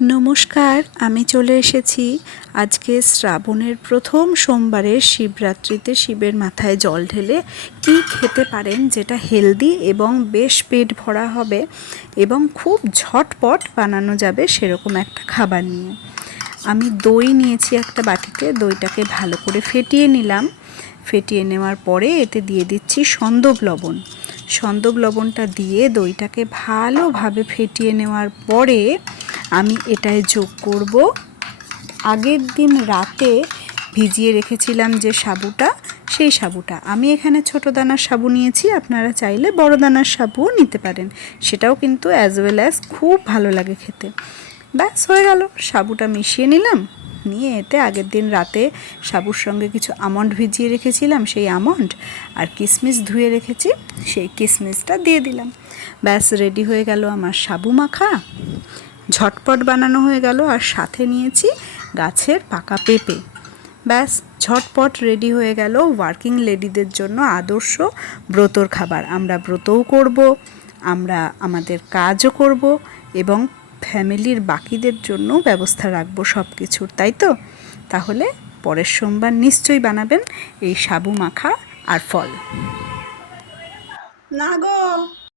নমস্কার, আমি চলে এসেছি আজকে শ্রাবণের প্রথম সোমবারে শিবরাত্রিতে শিবের মাথায় জল ঢেলে কী খেতে পারেন যেটা হেলদি এবং বেশ পেট ভরা হবে এবং খুব ঝটপট বানানো যাবে সেরকম একটা খাবার নিয়ে। আমি দই নিয়েছি একটা বাটিতে, দইটাকে ভালো করে ফেটিয়ে নিলাম। ফেটিয়ে নেওয়ার পরে এতে দিয়ে দিচ্ছি সন্দব লবণ। সন্দব লবণটা দিয়ে দইটাকে ভালোভাবে ফেটিয়ে নেওয়ার পরে আমি এটায় যোগ করব আগের দিন রাতে ভিজিয়ে রেখেছিলাম যে সাবুটা, সেই সাবুটা। আমি এখানে ছোটো দানার সাবু নিয়েছি, আপনারা চাইলে বড় দানার সাবুও নিতে পারেন, সেটাও কিন্তু অ্যাজ ওয়েল অ্যাজ খুব ভালো লাগে খেতে। ব্যাস হয়ে গেল, সাবুটা মিশিয়ে নিলাম। নিয়ে এতে আগের দিন রাতে সাবুর সঙ্গে কিছু আমন্ড ভিজিয়ে রেখেছিলাম, সেই আমন্ড আর কিশমিশ ধুয়ে রেখেছি, সেই কিশমিশটা দিয়ে দিলাম। ব্যাস রেডি হয়ে গেল আমার সাবু মাখা। ঝটপট বানানো হয়ে গেল। আর সাথে নিয়েছি গাছের পাকা পেঁপে। ব্যাস ঝটপট রেডি হয়ে গেল ওয়ার্কিং লেডিদের জন্য আদর্শ ব্রতর খাবার। আমরা ব্রতও করব, আমরা আমাদের কাজও করব এবং ফ্যামিলির বাকিদের জন্য ব্যবস্থা রাখবো সব কিছুর, তাই তো? তাহলে পরের সোমবার নিশ্চয়ই বানাবেন এই সাবু মাখা আর ফল। না গো।